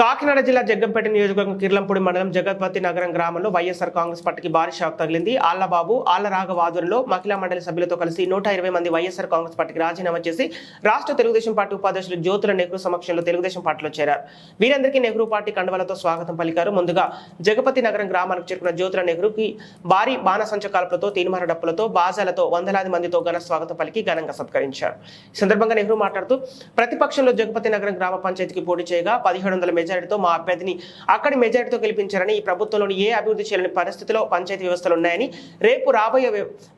కాకినాడ జిల్లా జగ్గంపేట నియోజకవర్గం కిర్లంపూడి మండలం జగత్పతి నగరం గ్రామంలో వైఎస్ఆర్ కాంగ్రెస్ పార్టీకి భారీ షాక్ తగిలింది. ఆళ్ళబాబు ఆళ్ళ రాఘవ ఆధ్వర్యంలో మహిళా మండలి సభ్యులతో కలిసి నూట ఇరవై మంది వైఎస్ఆర్ కాంగ్రెస్ పార్టీకి రాజీనామా చేసి రాష్ట్ర తెలుగుదేశం పార్టీ ఉపాధ్యక్షులు జ్యోతుల నెహ్రూ సమక్షంలో తెలుగుదేశం పార్టీలో చేరారు. వీరందరికీ నెహ్రూ పార్టీ కండవలతో స్వాగతం పలికారు. ముందుగా జగపతి నగరం గ్రామానికి చేరుకున్న జ్యోతుల నెహ్రూకి భారీ బాణసంచ కాల్పులతో తీన్మార డప్పులతో బాజాలతో వందలాది మందితో ఘన స్వాగతం పలికి ఘనంగా సత్కరించారు. ఈ సందర్భంగా నెహ్రూ మాట్లాడుతూ ప్రతిపక్షంలో జగపతి నగరం గ్రామ పంచాయతీకి పోటీ చేయగా పదిహేడు వందల మెజారిటీతో మా అభ్యర్థిని అక్కడి మెజారిటీతో గెలిపించారని ఈ ప్రభుత్వంలోని ఏ అభివృద్ధి చేయలేని పరిస్థితిలో పంచాయతీ వ్యవస్థలు ఉన్నాయని రేపు రాబోయే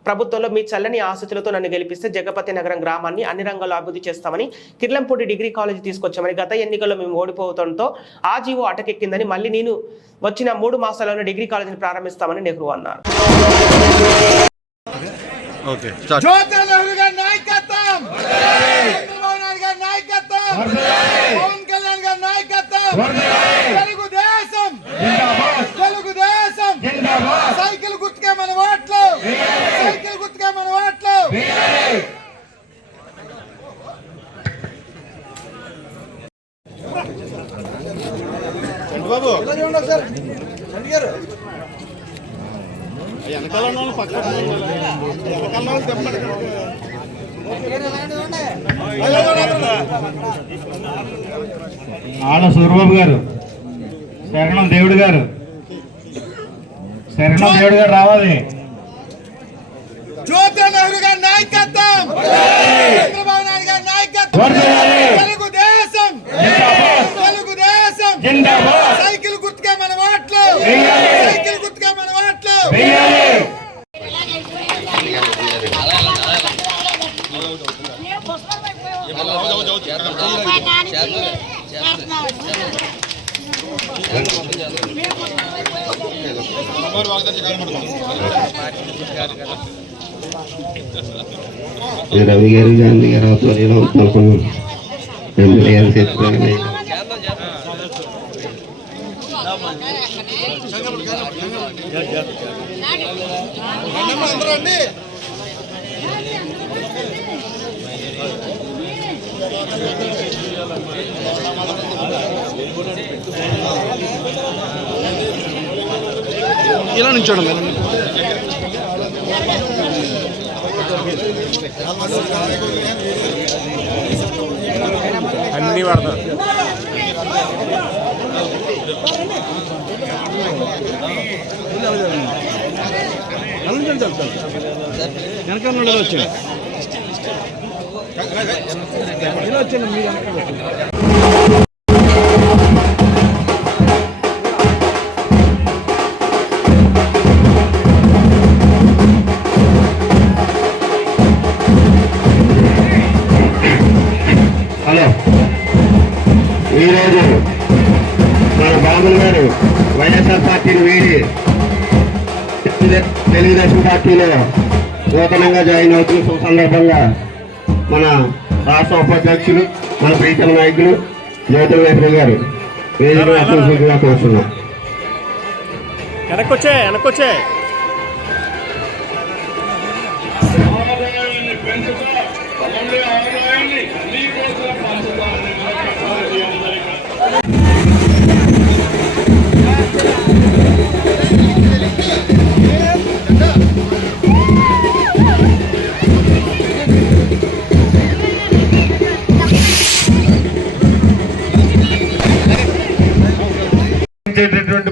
ప్రభుత్వంలో మీ చల్లని ఆశతులతో నన్ను గెలిపిస్తే జగపతి నగరం గ్రామాన్ని అన్ని రంగాల్లో అభివృద్ధి చేస్తామని కిర్లంపూడి డిగ్రీ కాలేజీ తీసుకొచ్చామని గత ఎన్నికల్లో మేము ఓడిపోవడంతో ఆ జీవో అటకెక్కిందని మళ్ళీ నేను వచ్చిన మూడు మాసాల్లోనే డిగ్రీ కాలేజీని ప్రారంభిస్తామని నెహ్రూ అన్నారు. ఓకే. నాయకత్వం పవన్ కళ్యాణ్ గారి నాయకత్వం తెలుగుదేశం. తెలుగుదేశం. సైకిల్ గుర్తుకే మన ఓట్లు. సైకిల్ గుర్తుకే మన ఓట్లు. ఆళ్ళ సూర్యబాబు గారు శరణం దేవుడు గారు. శరణం దేవుడు గారు రావాలి. జ్యోతి నెహ్రూ గారి నాయకత్వం. చంద్రబాబు నాయుడు గారి నాయకత్వం. తెలుగుదేశం. తెలుగుదేశం జిందాబాద్ సైకిల్ గుర్తుకే మన ఓట్లు వెయ్యాలి. సైకిల్ గుర్తుకే మన ఓట్లు వెయ్యాలి రవి గారు గాంధీ గారు ఆధ్వర్యంలో పాల్గొన్నాం ఎమ్మెల్యే గారు చెప్పారు ఇలా నుంచోండి మేడం. అన్ని పడతారు వెనకాల నుండి వచ్చాను ఇలా వచ్చాను మీరు పార్టీని వీడి తెలుగుదే- తెలుగుదేశం పార్టీలో నూతనంగా జాయిన్ అవుతున్న సందర్భంగా మన రాష్ట్ర ఉపాధ్యక్షులు మన ప్రీతమ నాయకులు జ్యోతుల నెహ్రూ గారు వేదిక అసలు కోరుతున్నాం వెనకొచ్చే వెనకొచ్చే నడిచేటటువంటి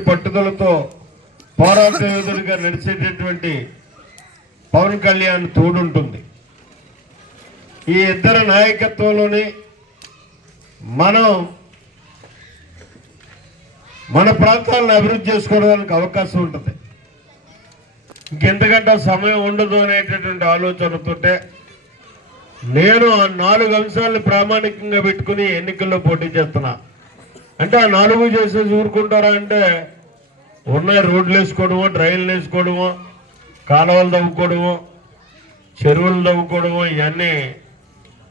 పట్టుదలతో పోరాట యోధుడిగా నడిచేటటువంటి పవన్ కళ్యాణ్ తోడుంటుంది. ఈ ఇద్దరు నాయకత్వంలోనే మనం మన ప్రాంతాలను అభివృద్ధి చేసుకోవడానికి అవకాశం ఉంటుంది. ఇంకెంతకంటే సమయం ఉండదు అనేటటువంటి ఆలోచనతోటే నేను ఆ నాలుగు అంశాలను ప్రామాణికంగా పెట్టుకుని ఎన్నికల్లో పోటీ చేస్తున్నా. అంటే ఆ నాలుగు చేసేసి ఊరుకుంటారా అంటే ఉన్నాయి రోడ్లు వేసుకోవడము డ్రైన్లు వేసుకోవడము కాలువలు తవ్వుకోవడము చెరువులు తవ్వుకోవడము ఇవన్నీ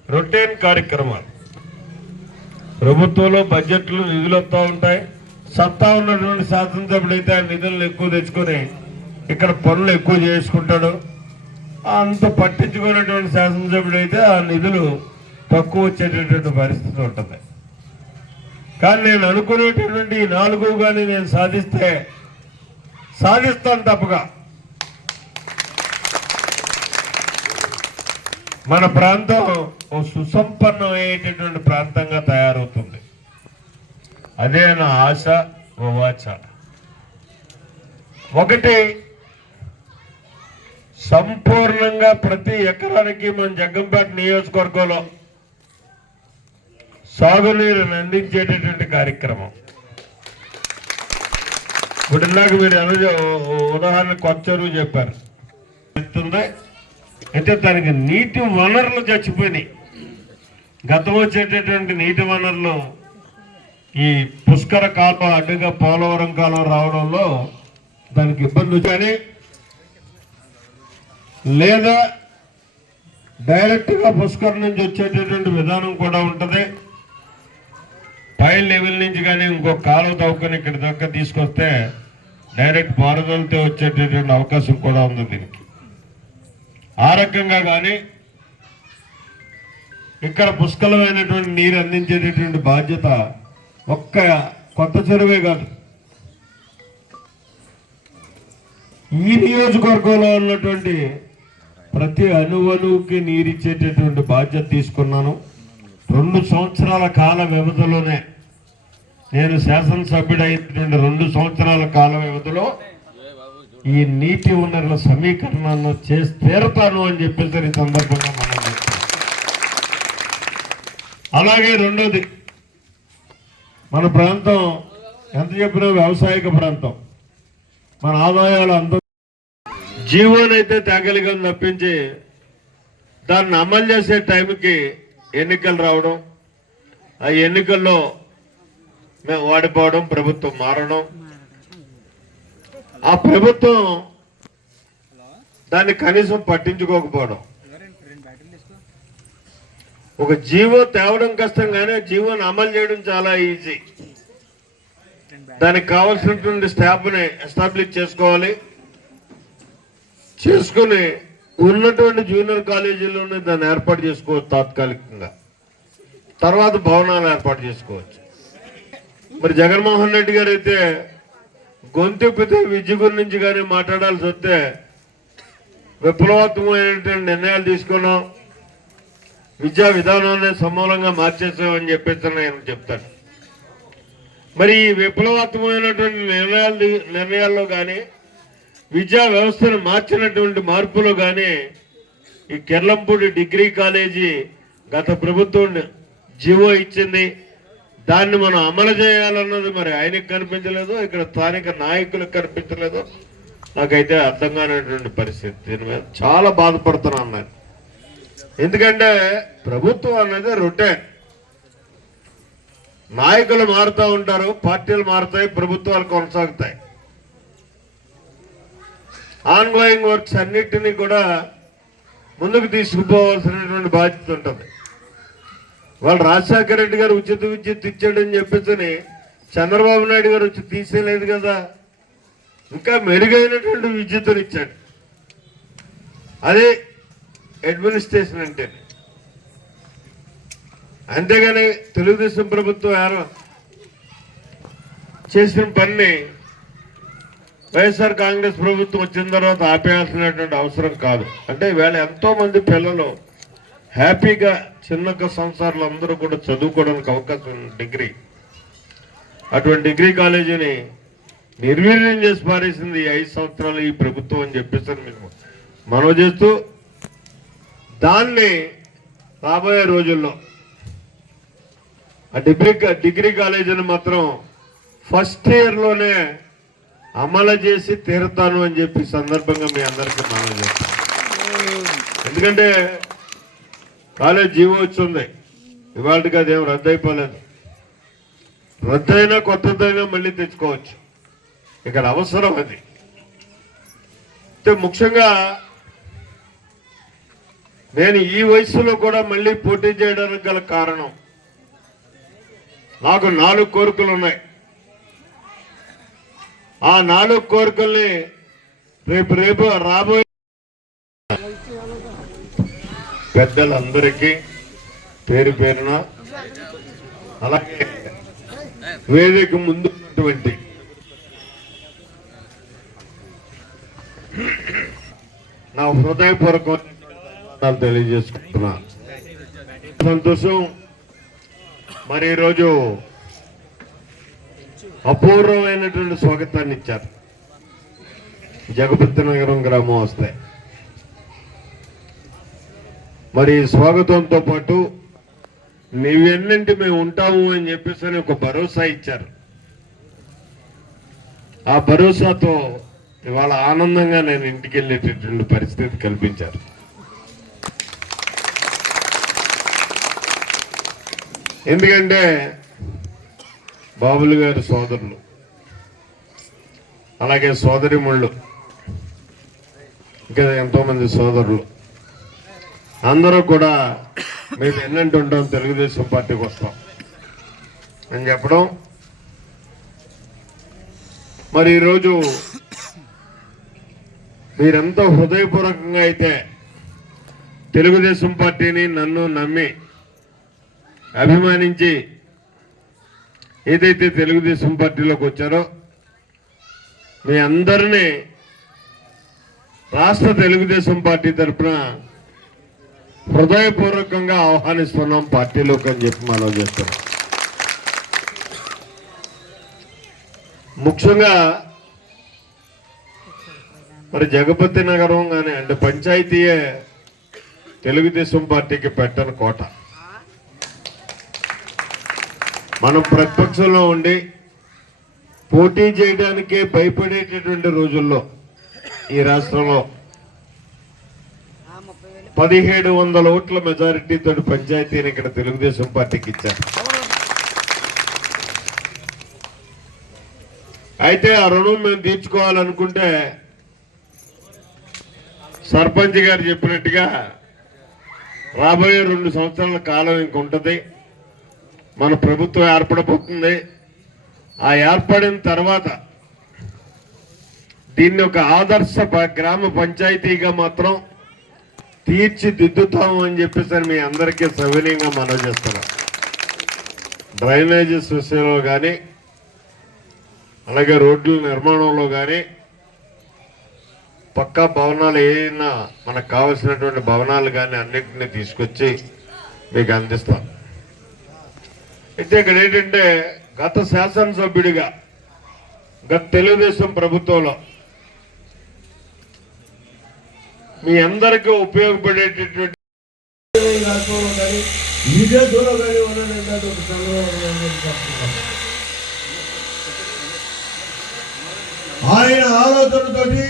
రొటీన్ కార్యక్రమాలు. ప్రభుత్వంలో బడ్జెట్లు నిధులు వస్తూ ఉంటాయి. సత్తా ఉన్నటువంటి శాసన అయితే ఆ నిధులను ఎక్కువ తెచ్చుకొని ఇక్కడ పనులు ఎక్కువ చేసుకుంటాడు. అంత పట్టించుకునేటువంటి శాసనసభ్యుడైతే ఆ నిధులు తక్కువ వచ్చేటటువంటి పరిస్థితి ఉంటుంది. కానీ నేను అనుకునేటటువంటి నాలుగు కానీ నేను సాధిస్తే సాధిస్తాను తప్పగా మన ప్రాంతం ఓ సుసంపన్నమయ్యేటటువంటి ప్రాంతంగా తయారవుతుంది. అదే నా ఆశ ఉవాచ ఒకటి సంపూర్ణంగా ప్రతి ఎకరానికి మన జగ్గంపేట నియోజకవర్గంలో సాగునీరుని అందించేటటువంటి కార్యక్రమం. ఇప్పుడు ఇందాక మీరు అనుజ ఉదాహరణ కొత్త చెరువు చెప్పారు. చెప్తుంది అయితే దానికి నీటి వనరులు చచ్చిపోయినాయి. గతం వచ్చేటటువంటి నీటి వనరులు ఈ పుష్కర కాలువ అడ్డుగా పోలవరం కాలువ రావడంలో దానికి ఇబ్బంది కానీ లేదా డైరెక్ట్గా పుష్కర్ నుంచి వచ్చేటటువంటి విధానం కూడా ఉంటుంది. పై లెవెల్ నుంచి కానీ ఇంకో కాలువ తవ్వుకొని ఇక్కడ దాకా తీసుకొస్తే డైరెక్ట్ పారుదలతో వచ్చేటటువంటి అవకాశం కూడా ఉంది దీనికి. ఆ రకంగా కానీ ఇక్కడ పుష్కలమైనటువంటి నీరు అందించేటటువంటి బాధ్యత ఒక్క కొత్త చెరువే కాదు. ఈ నియోజకవర్గంలో ఉన్నటువంటి ప్రతి అణువణువుకి నీరిచ్చేటటువంటి బాధ్యత తీసుకున్నాను. రెండు సంవత్సరాల కాల వ్యవధిలోనే నేను శాసనసభ్యుడైనటువంటి రెండు సంవత్సరాల కాల వ్యవధిలో ఈ నీటి వనరుల సమీకరణను చేసి తీరతాను అని చెప్పేసి ఈ సందర్భంగా మనం అలాగే రెండోది మన ప్రాంతం ఎంత చెప్పినా వ్యవసాయక ప్రాంతం. మన ఆదాయాలు అంత జీవోనైతే తేగలిగని తప్పించి దాన్ని అమలు చేసే టైంకి ఎన్నికలు రావడం ఆ ఎన్నికల్లో మేము వాడిపోవడం ప్రభుత్వం మారడం. ఆ ప్రభుత్వం దాన్ని కనీసం పట్టించుకోకపోవడం. ఒక జీవో తేవడం కష్టం కానీ జీవోని అమలు చేయడం చాలా ఈజీ. దానికి కావాల్సినటువంటి స్టాఫ్ని ఎస్టాబ్లిష్ చేసుకోవాలి. చేసుకుని ఉన్నటువంటి జూనియర్ కాలేజీలోనే దాన్ని ఏర్పాటు చేసుకోవచ్చు తాత్కాలికంగా. తర్వాత భవనాలు ఏర్పాటు చేసుకోవచ్చు. మరి జగన్మోహన్ రెడ్డి గారు అయితే గొంతెప్పితే విద్య గురించి కానీ మాట్లాడాల్సి వస్తే విప్లవాత్మకమైనటువంటి నిర్ణయాలు తీసుకున్నాం. విద్యా విధానాన్ని సమూలంగా మార్చేసామని చెప్పేసి నేను చెప్తాను. మరి ఈ విప్లవాత్మకమైనటువంటి నిర్ణయాలు నిర్ణయాల్లో కానీ విద్యా వ్యవస్థను మార్చినటువంటి మార్పులో కానీ ఈ కెర్లంపూడి డిగ్రీ కాలేజీ గత ప్రభుత్వం జీవో ఇచ్చింది. దాన్ని మనం అమలు చేయాలన్నది మరి ఆయనకు కనిపించలేదు ఇక్కడ స్థానిక నాయకులకు కనిపించలేదు. నాకైతే అర్థం కానటువంటి పరిస్థితి. దీని మీద చాలా బాధపడుతున్నాను నేను. ఎందుకంటే ప్రభుత్వం అనేది రొటేన్ నాయకులు మారుతూ ఉంటారు పార్టీలు మారుతాయి ప్రభుత్వాలు కొనసాగుతాయి. ఆన్ గోయింగ్ వర్క్స్ అన్నిటినీ కూడా ముందుకు తీసుకుపోవాల్సినటువంటి బాధ్యత ఉంటుంది. వాళ్ళు రాజశేఖర రెడ్డి గారు ఉచిత విద్యుత్ ఇచ్చాడని చెప్పేసి చంద్రబాబు నాయుడు గారు వచ్చి తీసేయలేదు కదా. ఇంకా మెరుగైనటువంటి విద్యుత్తునిచ్చాడు. అదే అడ్మినిస్ట్రేషన్ అంటే. అంతేగాని తెలుగుదేశం ప్రభుత్వం ఎవరు చేసిన పని వైఎస్ఆర్ కాంగ్రెస్ ప్రభుత్వం వచ్చిన తర్వాత ఆపేయాల్సినటువంటి అవసరం కాదు. అంటే వేళ ఎంతో మంది పిల్లలు హ్యాపీగా చిన్న సంసారాలు అందరూ కూడా చదువుకోవడానికి అవకాశం ఉంది డిగ్రీ. అటువంటి డిగ్రీ కాలేజీని నిర్వీర్యం చేసి పారేసింది ఐదు సంవత్సరాలు ఈ ప్రభుత్వం అని చెప్పేసి మీకు మనవి చేస్తూ దాన్ని రాబోయే రోజుల్లో ఆ డిగ్రీ డిగ్రీ కాలేజీని మాత్రం ఫస్ట్ ఇయర్లోనే అమలు చేసి తీరుతాను అని చెప్పి సందర్భంగా మీ అందరికీ మనం చెప్తాను ఎందుకంటే కాలేజ్ జీవో వచ్చింది. ఇవాళకి అదేం రద్దు అయిపోలేదు రద్దయినా కొత్తదైనా మళ్ళీ తెచ్చుకోవచ్చు. ఇక్కడ అవసరం అది. ముఖ్యంగా నేను ఈ వయసులో కూడా మళ్ళీ పోటీ చేయడానికి గల కారణం. నాకు నాలుగు కోరికలు ఉన్నాయి. ఆ నాలుగు కోరికల్ని రేపు రేపు రాబోయే పెద్దలందరికీ పేరు పేరున అలాగే వేదిక ముందు ఉన్నటువంటి నా అభినందనలు తెలియజేసుకుంటున్నా. సంతోషం. మరి ఈరోజు అపూర్వమైనటువంటి స్వాగతాన్ని ఇచ్చారు. జగపతి నగరం గ్రామం వస్తే. మరి స్వాగతంతో పాటు నీవెన్నింటి మేము ఉంటాము అని చెప్పేసి అని ఒక భరోసా ఇచ్చారు. ఆ భరోసాతో ఇవాళ ఆనందంగా నేను ఇంటికి వెళ్ళేటటువంటి పరిస్థితి కల్పించారు. ఎందుకంటే బాబులు గారి సోదరులు అలాగే సోదరిముళ్ళు ఇంకా ఎంతోమంది సోదరులు. అందరూ కూడా మేము ఎన్నంటి ఉంటాం తెలుగుదేశం పార్టీకి వస్తాం అని చెప్పడం. మరి ఈరోజు మీరెంతో హృదయపూర్వకంగా అయితే తెలుగుదేశం పార్టీని నన్ను నమ్మి అభిమానించి ఏదైతే తెలుగుదేశం పార్టీలోకి వచ్చారో మీ అందరినీ రాష్ట్ర తెలుగుదేశం పార్టీ తరఫున హృదయపూర్వకంగా ఆహ్వానిస్తున్నాం పార్టీలోకి అని చెప్పి మనం చేస్తాం ముఖ్యంగా మరి జగపతి నగరం కానీ అంటే పంచాయతీయే తెలుగుదేశం పార్టీకి పెట్టని కోట. మనం ప్రతిపక్షంలో ఉండి పోటీ చేయడానికే భయపడేటటువంటి రోజుల్లో ఈ రాష్ట్రంలో పదిహేడు వందల ఓట్ల మెజారిటీతో పంచాయతీని ఇక్కడ తెలుగుదేశం పార్టీకి ఇచ్చారు. అయితే ఆ రుణం మేము తీర్చుకోవాలనుకుంటే సర్పంచ్ గారు చెప్పినట్టుగా రాబోయే రెండు సంవత్సరాల కాలం ఇంకుంటది. మన ప్రభుత్వం ఏర్పడబోతుంది. ఆ ఏర్పడిన తర్వాత దీన్ని ఒక ఆదర్శ ప- గ్రామ పంచాయతీగా మాత్రం తీర్చిదిద్దుతాము అని చెప్పేసి మీ అందరికీ సవినీయంగా మనవి చేస్తున్నాం. డ్రైనేజెస్ విషయంలో కానీ అలాగే రోడ్ల నిర్మాణంలో కానీ పక్కా భవనాలు ఏదైనా మనకు కావలసినటువంటి భవనాలు కానీ అన్నింటినీ తీసుకొచ్చి మీకు అందిస్తాం. అయితే ఇక్కడ ఏంటంటే గత శాసనసభ్యుడిగా గత తెలుగుదేశం ప్రభుత్వంలో మీ అందరికీ ఉపయోగపడేటటువంటి ఆయన ఆలోచనతోటి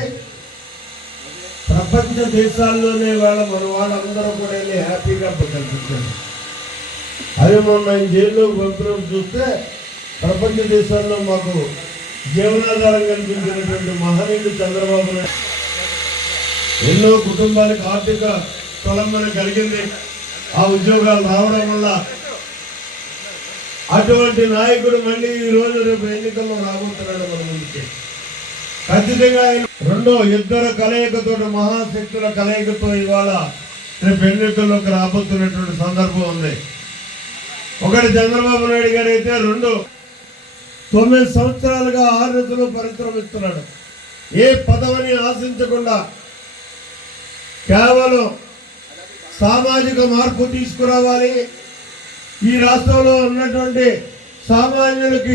ప్రపంచ దేశాల్లోనే వాళ్ళ మన వాళ్ళందరూ కూడా హ్యాపీగా కనిపించారు అదే మొన్న ఆయన జైల్లోకి పంపినప్పుడు చూస్తే ప్రపంచ దేశాల్లో మాకు జీవనాధారం కల్పించినటువంటి మహనీయుడు చంద్రబాబు నాయుడు. ఎన్నో కుటుంబాలకు ఆర్థిక స్వలంబన కలిగింది. ఆ ఉద్యోగాలు రావడం వల్ల అటువంటి నాయకుడు మళ్ళీ ఈ రోజు రేపు ఎన్నికల్లో రాబోతున్నాడు మన ముందుకి. ఖచ్చితంగా రెండో ఇద్దరు కలయికతో మహాశక్తుల కలయికతో ఇవాళ రేపు ఎన్నికల్లోకి రాబోతున్నటువంటి సందర్భం ఉంది. ఒకటి చంద్రబాబు నాయుడు గారు అయితే రెండు తొమ్మిది సంవత్సరాలుగా ఆరుతులు పరిశ్రమిస్తున్నాడు. ఏ పదవిని ఆశించకుండా కేవలం సామాజిక మార్పు తీసుకురావాలి. ఈ రాష్ట్రంలో ఉన్నటువంటి సామాన్యులకి